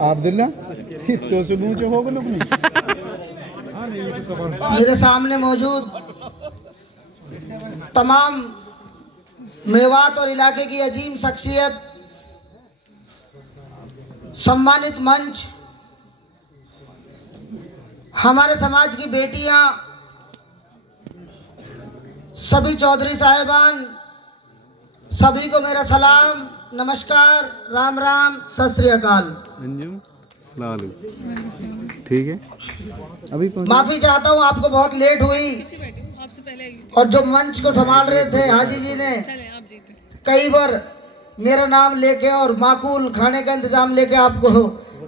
अब्दुल्ला तो से मुंह हो गलो नहीं। मेरे सामने मौजूद तमाम मेवात और इलाके की अजीम शख्सियत, सम्मानित मंच, हमारे समाज की बेटियां, सभी चौधरी साहिबान, सभी को मेरा सलाम, नमस्कार, राम राम, सत श्री अकाल। ठीक है, अभी माफी चाहता हूँ, आपको बहुत लेट हुई और जो मंच को संभाल रहे थे हाजी जी ने कई बार मेरा नाम लेके और माकूल खाने का इंतजाम लेके आपको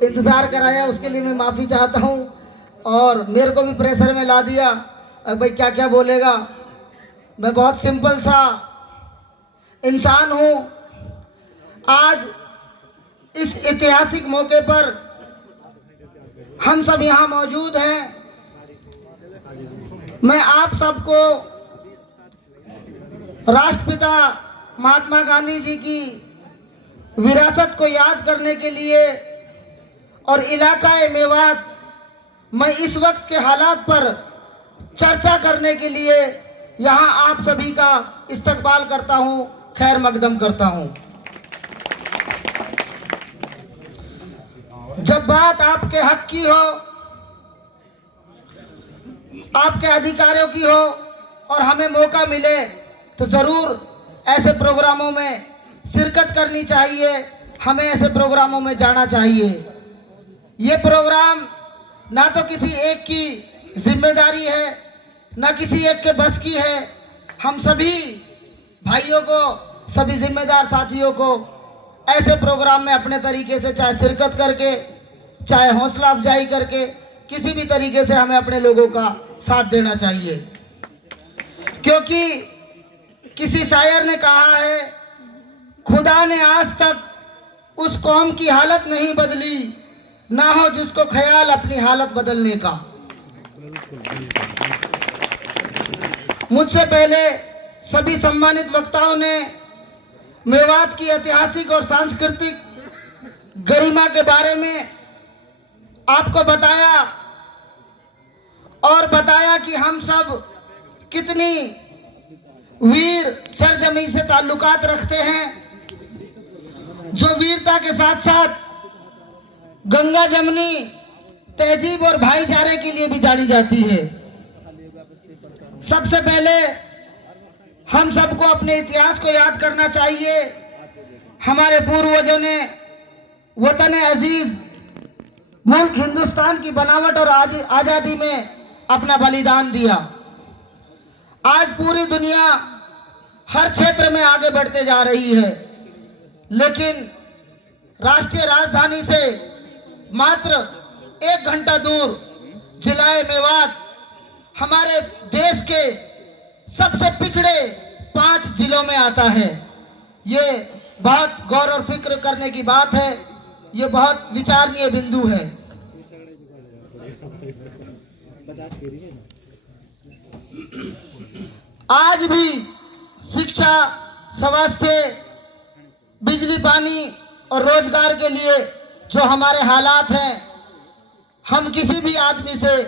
इंतजार कराया, उसके लिए मैं माफी चाहता हूँ। और मेरे को भी प्रेशर में ला दिया, अब भाई क्या क्या बोलेगा। मैं बहुत सिंपल सा इंसान हूँ। आज इस ऐतिहासिक मौके पर हम सब यहाँ मौजूद हैं। मैं आप सबको राष्ट्रपिता महात्मा गांधी जी की विरासत को याद करने के लिए और इलाका मेवात मैं इस वक्त के हालात पर चर्चा करने के लिए यहाँ आप सभी का इस्तकबाल करता हूँ, खैर मकदम करता हूँ। जब बात आपके हक की हो, आपके अधिकारों की हो और हमें मौका मिले तो ज़रूर ऐसे प्रोग्रामों में शिरकत करनी चाहिए, हमें ऐसे प्रोग्रामों में जाना चाहिए। ये प्रोग्राम ना तो किसी एक की जिम्मेदारी है, ना किसी एक के बस की है। हम सभी भाइयों को, सभी जिम्मेदार साथियों को ऐसे प्रोग्राम में अपने तरीके से चाहे शिरकत करके, चाहे हौसला अफजाई करके, किसी भी तरीके से हमें अपने लोगों का साथ देना चाहिए। क्योंकि किसी शायर ने कहा है, खुदा ने आज तक उस कौम की हालत नहीं बदली, ना हो जिसको ख्याल अपनी हालत बदलने का। मुझसे पहले सभी सम्मानित वक्ताओं ने मेवात की ऐतिहासिक और सांस्कृतिक गरिमा के बारे में आपको बताया और बताया कि हम सब कितनी वीर सरजमी से ताल्लुकात रखते हैं, जो वीरता के साथ साथ गंगा जमनी तहजीब और भाईचारे के लिए भी जानी जाती है। सबसे पहले हम सबको अपने इतिहास को याद करना चाहिए। हमारे पूर्वजों ने वतन अजीज मुल्क हिंदुस्तान की बनावट और आज़ादी में अपना बलिदान दिया। आज पूरी दुनिया हर क्षेत्र में आगे बढ़ते जा रही है, लेकिन राष्ट्रीय राजधानी से मात्र 1 घंटा दूर जिला मेवात हमारे देश के सबसे पिछड़े 5 जिलों में आता है। ये बहुत गौर और फिक्र करने की बात है, ये बहुत विचारणीय बिंदु है। आज भी शिक्षा, स्वास्थ्य, बिजली, पानी और रोजगार के लिए जो हमारे हालात हैं, हम किसी भी आदमी से,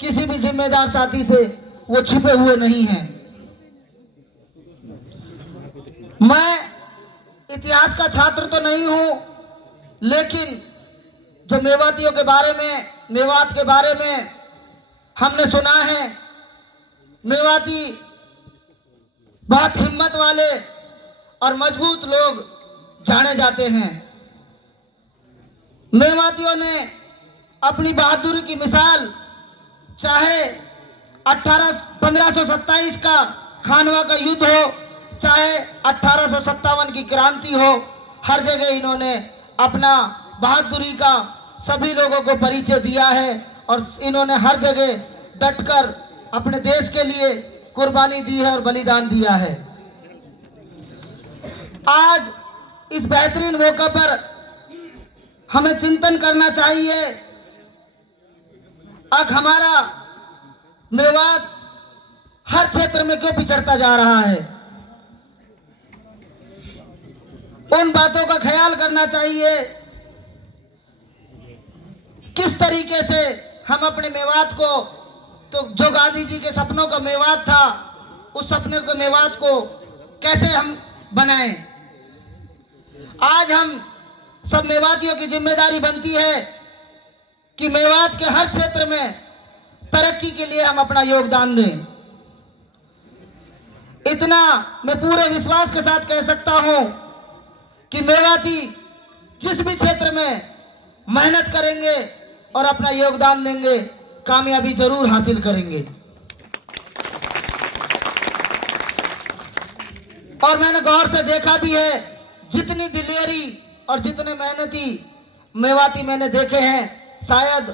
किसी भी जिम्मेदार साथी से वो छिपे हुए नहीं हैं। मैं इतिहास का छात्र तो नहीं हूं, लेकिन जो मेवातियों के बारे में, मेवात के बारे में हमने सुना है, मेवाती बहुत हिम्मत वाले और मजबूत लोग जाने जाते हैं। मेवातियों ने अपनी बहादुरी की मिसाल चाहे 1527 का खानवा का युद्ध हो, चाहे 1857 की क्रांति हो, हर जगह इन्होंने अपना बहादुरी का सभी लोगों को परिचय दिया है और इन्होंने हर जगह डटकर अपने देश के लिए कुर्बानी दी है और बलिदान दिया है। आज इस बेहतरीन मौके पर हमें चिंतन करना चाहिए, अब हमारा मेवात हर क्षेत्र में क्यों पिछड़ता जा रहा है। उन बातों का ख्याल जाना चाहिए किस तरीके से हम अपने मेवात को, तो जो गांधी जी के सपनों का मेवात था, उस सपने के मेवात को कैसे हम बनाएं। आज हम सब मेवातियों की जिम्मेदारी बनती है कि मेवात के हर क्षेत्र में तरक्की के लिए हम अपना योगदान दें। इतना मैं पूरे विश्वास के साथ कह सकता हूं कि मेवाती जिस भी क्षेत्र में मेहनत करेंगे और अपना योगदान देंगे, कामयाबी जरूर हासिल करेंगे। और मैंने गौर से देखा भी है, जितनी दिलेरी और जितने मेहनती मेवाती मैंने देखे हैं, शायद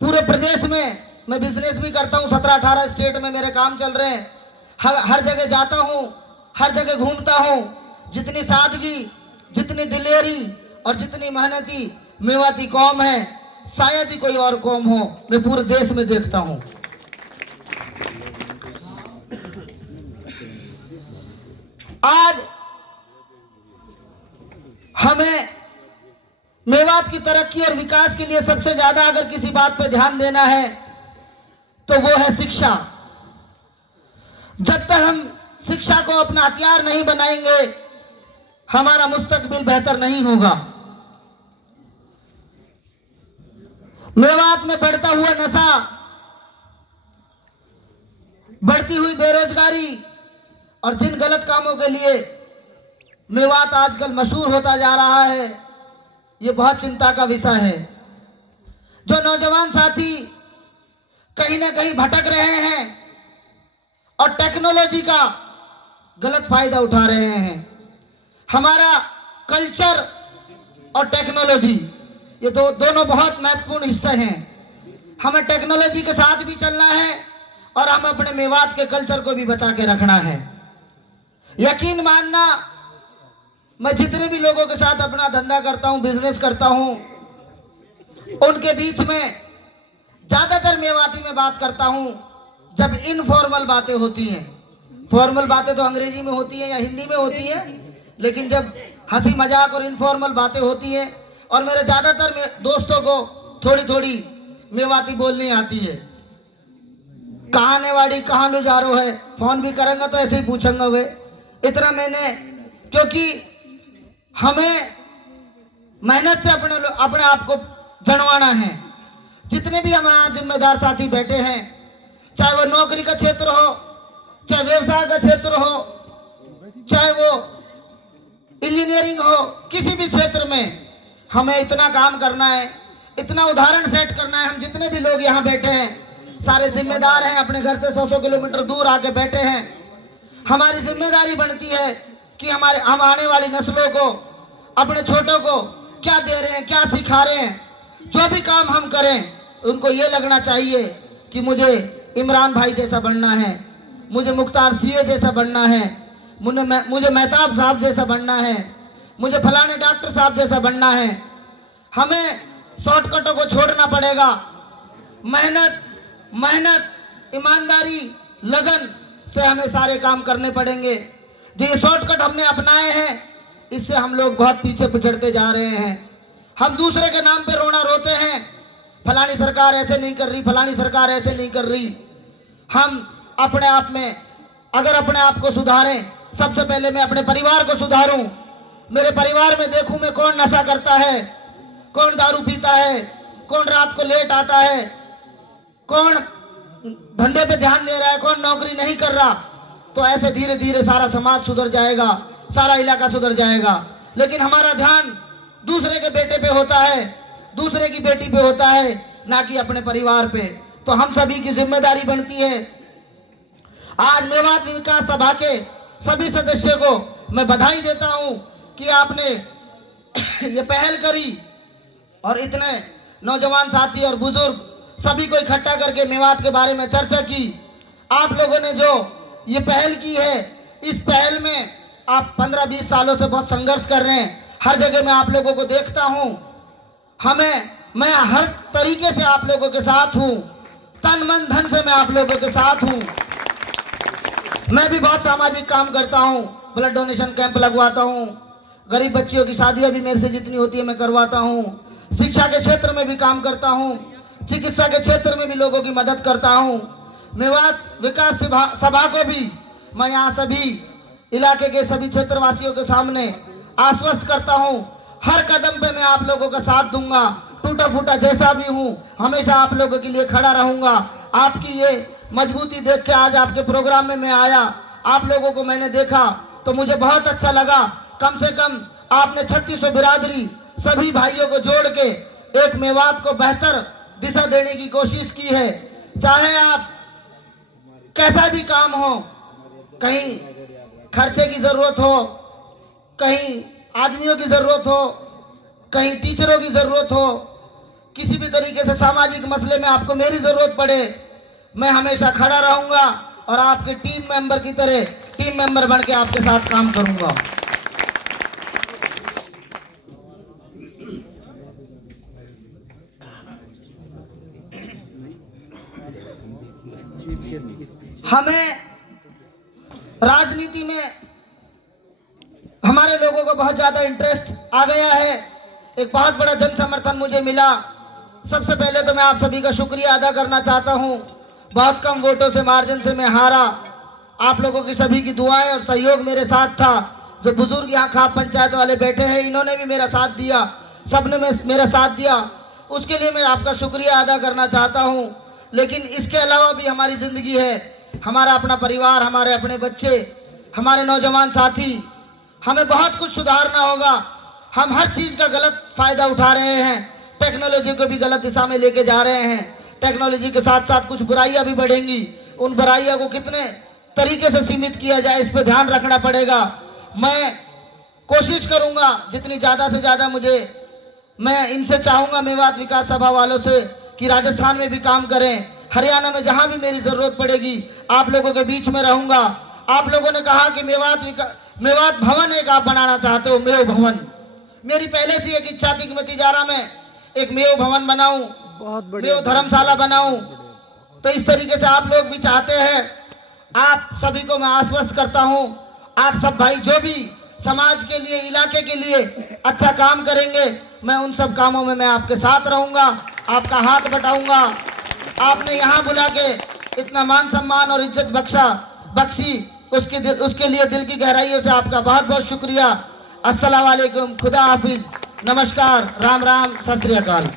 पूरे प्रदेश में, मैं बिजनेस भी करता हूँ, 17-18 स्टेट में मेरे काम चल रहे हैं, हर जगह जाता हूँ, हर जगह घूमता हूँ। जितनी सादगी, जितनी दिलेरी और जितनी मेहनती मेवाती कौम है, शायद ही कोई और कौम हो, मैं पूरे देश में देखता हूँ। आज हमें मेवात की तरक्की और विकास के लिए सबसे ज्यादा अगर किसी बात पर ध्यान देना है तो वो है शिक्षा। जब तक हम शिक्षा को अपना हथियार नहीं बनाएंगे, हमारा मुस्तकबिल बेहतर नहीं होगा। मेवात में बढ़ता हुआ नशा, बढ़ती हुई बेरोजगारी और जिन गलत कामों के लिए मेवात आजकल मशहूर होता जा रहा है, ये बहुत चिंता का विषय है। जो नौजवान साथी कहीं ना कहीं भटक रहे हैं और टेक्नोलॉजी का गलत फायदा उठा रहे हैं। हमारा कल्चर और टेक्नोलॉजी, ये दोनों बहुत महत्वपूर्ण हिस्से हैं। हमें टेक्नोलॉजी के साथ भी चलना है और हमें अपने मेवात के कल्चर को भी बचा के रखना है। यकीन मानना, मैं जितने भी लोगों के साथ अपना धंधा करता हूं, बिजनेस करता हूं, उनके बीच में ज्यादातर मेवाती में बात करता हूं जब इनफॉर्मल बातें होती हैं। फॉर्मल बातें तो अंग्रेजी में होती हैं या हिंदी में होती हैं, लेकिन जब हंसी मजाक और इनफॉर्मल बातें होती हैं, और मेरे ज्यादातर दोस्तों को थोड़ी थोड़ी मेवाती बोलनी आती है। कहाँ नेवाड़ी, कहाँ लुजारो है, फोन भी करेंगे तो ऐसे ही पूछेंगे वे। इतना मैंने, क्योंकि हमें मेहनत से अपने आप को जनवाना है। जितने भी हमारे जिम्मेदार साथी बैठे हैं, चाहे वो नौकरी का क्षेत्र हो, चाहे व्यवसाय का क्षेत्र हो, चाहे वो इंजीनियरिंग हो, किसी भी क्षेत्र में हमें इतना काम करना है, इतना उदाहरण सेट करना है। हम जितने भी लोग यहाँ बैठे हैं सारे जिम्मेदार हैं, अपने घर से 100-100 किलोमीटर दूर आके बैठे हैं। हमारी जिम्मेदारी बनती है कि हम आने वाली नस्लों को, अपने छोटों को क्या दे रहे हैं, क्या सिखा रहे हैं। जो भी काम हम करें, उनको ये लगना चाहिए कि मुझे इमरान भाई जैसा बनना है, मुझे मुख्तार सीए जैसा बनना है, मुझे मेहताब साहब जैसा बनना है, मुझे फलाने डॉक्टर साहब जैसा बनना है। हमें शॉर्टकटों को छोड़ना पड़ेगा। मेहनत, ईमानदारी, लगन से हमें सारे काम करने पड़ेंगे। जो ये शॉर्टकट हमने अपनाए हैं, इससे हम लोग बहुत पीछे पिछड़ते जा रहे हैं। हम दूसरे के नाम पे रोना रोते हैं, फलानी सरकार ऐसे नहीं कर रही, फलानी सरकार ऐसे नहीं कर रही। हम अपने आप में, अगर अपने आप को सुधारें, सबसे पहले मैं अपने परिवार को सुधारूं। मेरे परिवार में देखूं मैं कौन नशा करता है, कौन दारू पीता है, कौन रात को लेट आता है, कौन धंधे पे ध्यान दे रहा है, कौन नौकरी नहीं कर रहा। तो ऐसे धीरे धीरे सारा समाज सुधर जाएगा, सारा इलाका सुधर जाएगा। लेकिन हमारा ध्यान दूसरे के बेटे पे होता है, दूसरे की बेटी पे होता है, ना कि अपने परिवार पे। तो हम सभी की जिम्मेदारी बनती है। आज मेवात विकास सभा के सभी सदस्यों को मैं बधाई देता हूं कि आपने ये पहल करी और इतने नौजवान साथी और बुजुर्ग सभी को इकट्ठा करके मेवात के बारे में चर्चा की। आप लोगों ने जो ये पहल की है, इस पहल में आप 15-20 सालों से बहुत संघर्ष कर रहे हैं। हर जगह मैं आप लोगों को देखता हूं। मैं हर तरीके से आप लोगों के साथ हूं, तन मन धन से मैं आप लोगों के साथ हूं। मैं भी बहुत सामाजिक काम करता हूं, ब्लड डोनेशन कैंप लगवाता हूं, गरीब बच्चियों की शादियां भी मेरे से जितनी होती है मैं करवाता हूँ। शिक्षा के क्षेत्र में भी काम करता हूँ, चिकित्सा के क्षेत्र में भी लोगों की मदद करता हूँ। मेवात विकास सभा को भी मैं यहाँ सभी इलाके के सभी क्षेत्रवासियों के सामने आश्वस्त करता हूँ, हर कदम पे मैं आप लोगों का साथ दूंगा। टूटा फूटा जैसा भी हूँ हमेशा आप लोगों के लिए खड़ा रहूंगा। आपकी ये मजबूती देख के आज आपके प्रोग्राम में मैं आया, आप लोगों को मैंने देखा तो मुझे बहुत अच्छा लगा। कम से कम आपने 3600 बिरादरी सभी भाइयों को जोड़ के एक मेवात को बेहतर दिशा देने की कोशिश की है। चाहे आप कैसा भी काम हो, कहीं खर्चे की जरूरत हो, कहीं आदमियों की जरूरत हो, कहीं टीचरों की जरूरत हो, किसी भी तरीके से सामाजिक मसले में आपको मेरी जरूरत पड़े, मैं हमेशा खड़ा रहूंगा और आपके टीम मेंबर की तरह टीम मेंबर बन के आपके साथ काम करूंगा। हमें राजनीति में हमारे लोगों को बहुत ज्यादा इंटरेस्ट आ गया है, एक बहुत बड़ा जन समर्थन मुझे मिला। सबसे पहले तो मैं आप सभी का शुक्रिया अदा करना चाहता हूं। बहुत कम वोटों से मार्जिन से मैं हारा, आप लोगों की सभी की दुआएं और सहयोग मेरे साथ था। जो बुजुर्ग यहाँ खाप पंचायत वाले बैठे हैं इन्होंने भी मेरा साथ दिया, सबने मेरा साथ दिया, उसके लिए मैं आपका शुक्रिया अदा करना चाहता हूँ। लेकिन इसके अलावा भी हमारी ज़िंदगी है, हमारा अपना परिवार, हमारे अपने बच्चे, हमारे नौजवान साथी, हमें बहुत कुछ सुधारना होगा। हम हर चीज़ का गलत फ़ायदा उठा रहे हैं, टेक्नोलॉजी को भी गलत दिशा में लेके जा रहे हैं। टेक्नोलॉजी के साथ साथ कुछ बुराइयां भी बढ़ेंगी, उन बुराइयों को कितने तरीके से सीमित किया जाए इस पर ध्यान रखना पड़ेगा। मैं कोशिश करूंगा जितनी ज़्यादा से ज़्यादा मैं इनसे चाहूँगा मेवात विकास सभा वालों से कि राजस्थान में भी काम करें, हरियाणा में जहाँ भी मेरी ज़रूरत पड़ेगी आप लोगों के बीच में रहूँगा। आप लोगों ने कहा कि मेवात भवन एक आप बनाना चाहते हो, मेव भवन। मेरी पहले से एक इच्छा थी कि मैं तिजारा में एक मेव भवन बनाऊं, मेव धर्मशाला बनाऊं। तो इस तरीके से आप लोग भी चाहते हैं। आप सभी को मैं आश्वस्त करता हूं, आप सब भाई जो भी समाज के लिए, इलाके के लिए अच्छा काम करेंगे, मैं उन सब कामों में मैं आपके साथ रहूंगा, आपका हाथ बटाऊंगा। आपने यहाँ बुला के इतना मान सम्मान और इज्जत बख्शी, उसके लिए दिल की गहराइयों से आपका बहुत बहुत शुक्रिया। अस्सलाम वालेकुम, खुदा हाफिज, नमस्कार, राम राम, सत श्री अकाल।